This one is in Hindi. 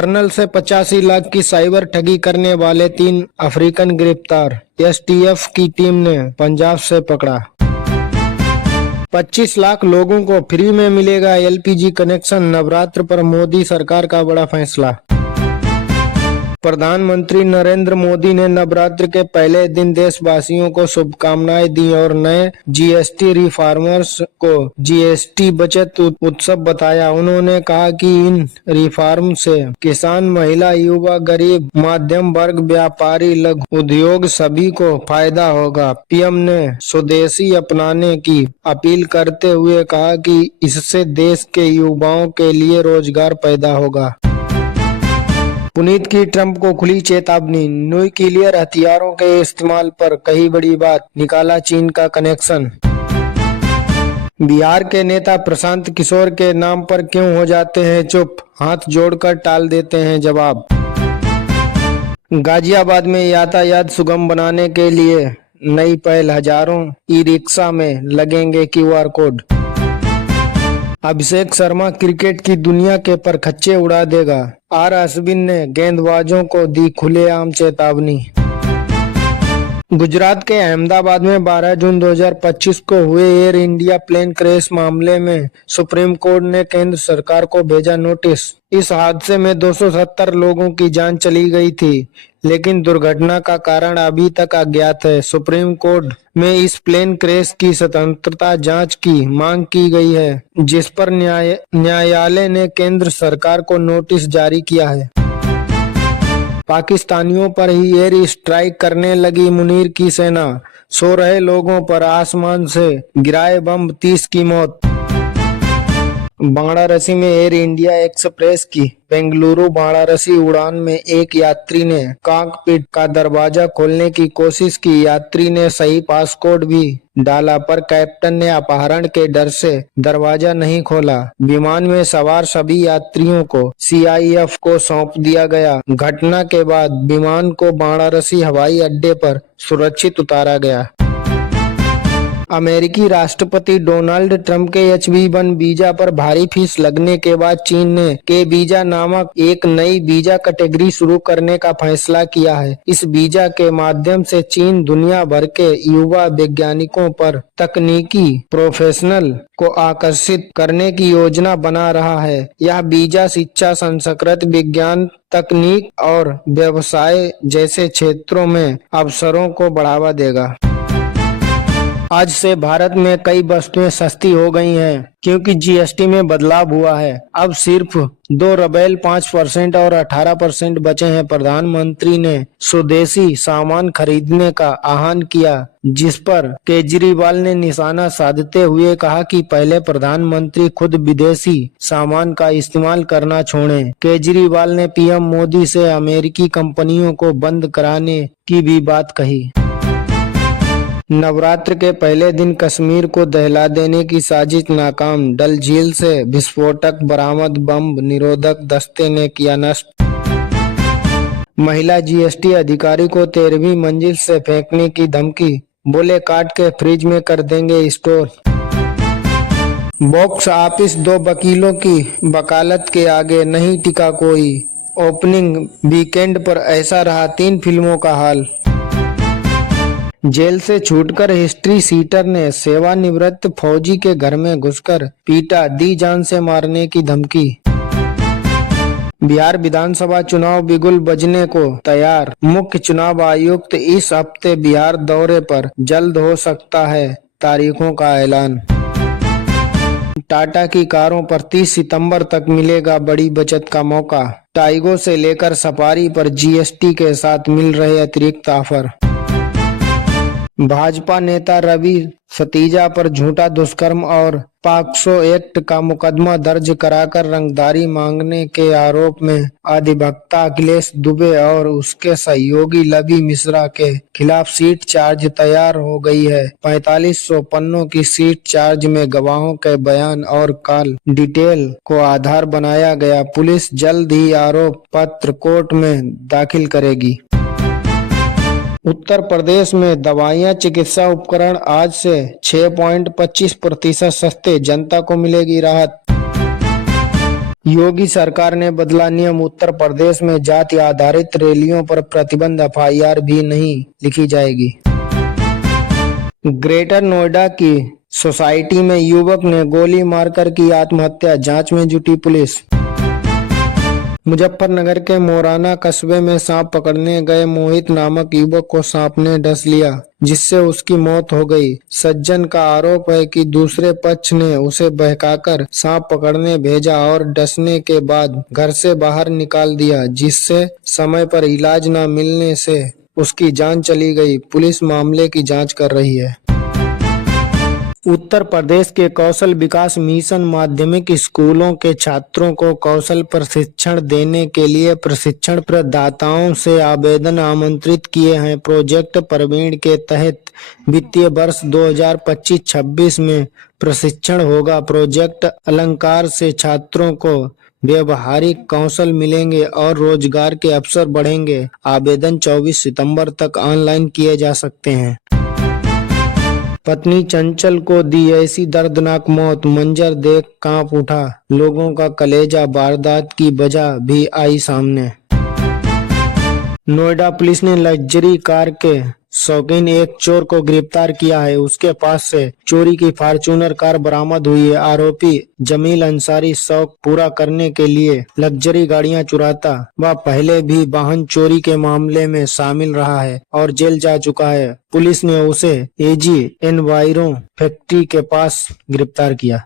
कर्नल से 85 लाख की साइबर ठगी करने वाले 3 अफ्रीकन गिरफ्तार। एसटीएफ की टीम ने पंजाब से पकड़ा। 25 लाख लोगों को फ्री में मिलेगा एलपीजी कनेक्शन। नवरात्र पर मोदी सरकार का बड़ा फैसला। प्रधानमंत्री नरेंद्र मोदी ने नवरात्र के पहले दिन देशवासियों को शुभकामनाएं दी और नए जीएसटी रिफॉर्मर्स को जीएसटी बचत उत्सव बताया। उन्होंने कहा कि इन रिफॉर्म से किसान, महिला, युवा, गरीब, मध्यम वर्ग, व्यापारी, लघु उद्योग सभी को फायदा होगा। पीएम ने स्वदेशी अपनाने की अपील करते हुए कहा कि इससे देश के युवाओं के लिए रोजगार पैदा होगा। पुनीत की ट्रंप को खुली चेतावनी। न्यूक्लियर हथियारों के इस्तेमाल पर कही बड़ी बात, निकाला चीन का कनेक्शन। बिहार के नेता प्रशांत किशोर के नाम पर क्यों हो जाते हैं चुप, हाथ जोड़कर टाल देते हैं जवाब। गाजियाबाद में यातायात सुगम बनाने के लिए नई पहल, हजारों ई रिक्शा में लगेंगे QR code. Abhishek Sharma cricket की दुनिया के परखच्चे उड़ा देगा। आर अश्विन ने गेंदबाजों को दी खुलेआम चेतावनी। गुजरात के अहमदाबाद में 12 जून 2025 को हुए एयर इंडिया प्लेन क्रैश मामले में सुप्रीम कोर्ट ने केंद्र सरकार को भेजा नोटिस। इस हादसे में 270 लोगों की जान चली गई थी, लेकिन दुर्घटना का कारण अभी तक अज्ञात है। सुप्रीम कोर्ट में इस प्लेन क्रैश की स्वतंत्रता जांच की मांग की गई है, जिस पर न्यायालय ने केंद्र सरकार को नोटिस जारी किया है। पाकिस्तानियों पर ही एयर स्ट्राइक करने लगी मुनीर की सेना। सो रहे लोगों पर आसमान से गिराए बम, 30 की मौत। वाराणसी में एयर इंडिया एक्सप्रेस की बेंगलुरु वाराणसी उड़ान में एक यात्री ने कॉकपिट का दरवाजा खोलने की कोशिश की। यात्री ने सही पासकोड भी डाला, पर कैप्टन ने अपहरण के डर से दरवाजा नहीं खोला। विमान में सवार सभी यात्रियों को सीआईएफ को सौंप दिया गया। घटना के बाद विमान को वाराणसी हवाई अड्डे पर सुरक्षित उतारा गया। अमेरिकी राष्ट्रपति डोनाल्ड ट्रंप के H-1B वीजा पर भारी फीस लगने के बाद चीन ने के वीजा नामक एक नई वीजा कैटेगरी शुरू करने का फैसला किया है। इस वीजा के माध्यम से चीन दुनिया भर के युवा वैज्ञानिकों पर तकनीकी प्रोफेशनल को आकर्षित करने की योजना बना रहा है। यह वीजा शिक्षा, संस्कृत, विज्ञान, तकनीक और व्यवसाय जैसे क्षेत्रों में अवसरों को बढ़ावा देगा। आज से भारत में कई वस्तुएं सस्ती हो गई हैं, क्योंकि जीएसटी में बदलाव हुआ है। अब सिर्फ 2 रबेल 5% और 18% बचे हैं। प्रधानमंत्री ने स्वदेशी सामान खरीदने का आह्वान किया, जिस पर केजरीवाल ने निशाना साधते हुए कहा कि पहले प्रधानमंत्री खुद विदेशी सामान का इस्तेमाल करना छोड़ें। केजरीवाल ने पीएम मोदी से अमेरिकी कंपनियों को बंद कराने की भी बात कही। नवरात्र के पहले दिन कश्मीर को दहला देने की साजिश नाकाम। डल झील से विस्फोटक बरामद, बम निरोधक दस्ते ने किया नष्ट। महिला जीएसटी अधिकारी को 13वीं मंजिल से फेंकने की धमकी, बोले काट के फ्रिज में कर देंगे स्टोर। बॉक्स ऑफिस 2 वकीलों की वकालत के आगे नहीं टिका कोई। ओपनिंग वीकेंड पर ऐसा रहा 3 फिल्मों का हाल। जेल से छूटकर हिस्ट्री सीटर ने सेवानिवृत्त फौजी के घर में घुसकर पीटा, दी जान से मारने की धमकी। बिहार विधानसभा चुनाव बिगुल बजने को तैयार। मुख्य चुनाव आयुक्त इस हफ्ते बिहार दौरे पर, जल्द हो सकता है तारीखों का ऐलान। टाटा की कारों पर 30 सितंबर तक मिलेगा बड़ी बचत का मौका। टाइगो से लेकर सफारी पर जीएसटी के साथ मिल रहे अतिरिक्त ऑफर। भाजपा नेता रवि सतीजा पर झूठा दुष्कर्म और पॉक्सो एक्ट का मुकदमा दर्ज कराकर रंगदारी मांगने के आरोप में अधिवक्ता अखिलेश दुबे और उसके सहयोगी लवी मिश्रा के खिलाफ सीट चार्ज तैयार हो गई है। 4500 पन्नों की सीट चार्ज में गवाहों के बयान और कॉल डिटेल को आधार बनाया गया। पुलिस जल्द ही आरोप पत्र कोर्ट में दाखिल करेगी। उत्तर प्रदेश में दवाइयां, चिकित्सा उपकरण आज से 6.25% सस्ते, जनता को मिलेगी राहत। योगी सरकार ने बदला नियम, उत्तर प्रदेश में जाति आधारित रैलियों पर प्रतिबंध, एफआईआर भी नहीं लिखी जाएगी। ग्रेटर नोएडा की सोसाइटी में युवक ने गोली मारकर की आत्महत्या, जांच में जुटी पुलिस। मुजफ्फरनगर के मोराना कस्बे में सांप पकड़ने गए मोहित नामक युवक को सांप ने डस लिया, जिससे उसकी मौत हो गई। सज्जन का आरोप है कि दूसरे पक्ष ने उसे बहकाकर सांप पकड़ने भेजा और डसने के बाद घर से बाहर निकाल दिया, जिससे समय पर इलाज न मिलने से उसकी जान चली गई। पुलिस मामले की जांच कर रही है। उत्तर प्रदेश के कौशल विकास मिशन माध्यमिक स्कूलों के छात्रों को कौशल प्रशिक्षण देने के लिए प्रशिक्षण प्रदाताओं से आवेदन आमंत्रित किए हैं। प्रोजेक्ट प्रवीण के तहत वित्तीय वर्ष 2025-26 में प्रशिक्षण होगा। प्रोजेक्ट अलंकार से छात्रों को व्यवहारिक कौशल मिलेंगे और रोजगार के अवसर बढ़ेंगे। आवेदन 24 सितंबर तक ऑनलाइन किए जा सकते हैं। पत्नी चंचल को दी ऐसी दर्दनाक मौत, मंजर देख कांप उठा लोगों का कलेजा। वारदात की वजह भी आई सामने। नोएडा पुलिस ने लग्जरी कार के शौकीन एक चोर को गिरफ्तार किया है। उसके पास से चोरी की फॉर्च्यूनर कार बरामद हुई है। आरोपी जमील अंसारी शौक पूरा करने के लिए लग्जरी गाड़ियां चुराता। वह पहले भी वाहन चोरी के मामले में शामिल रहा है और जेल जा चुका है। पुलिस ने उसे एजी एनवायरो फैक्ट्री के पास गिरफ्तार किया।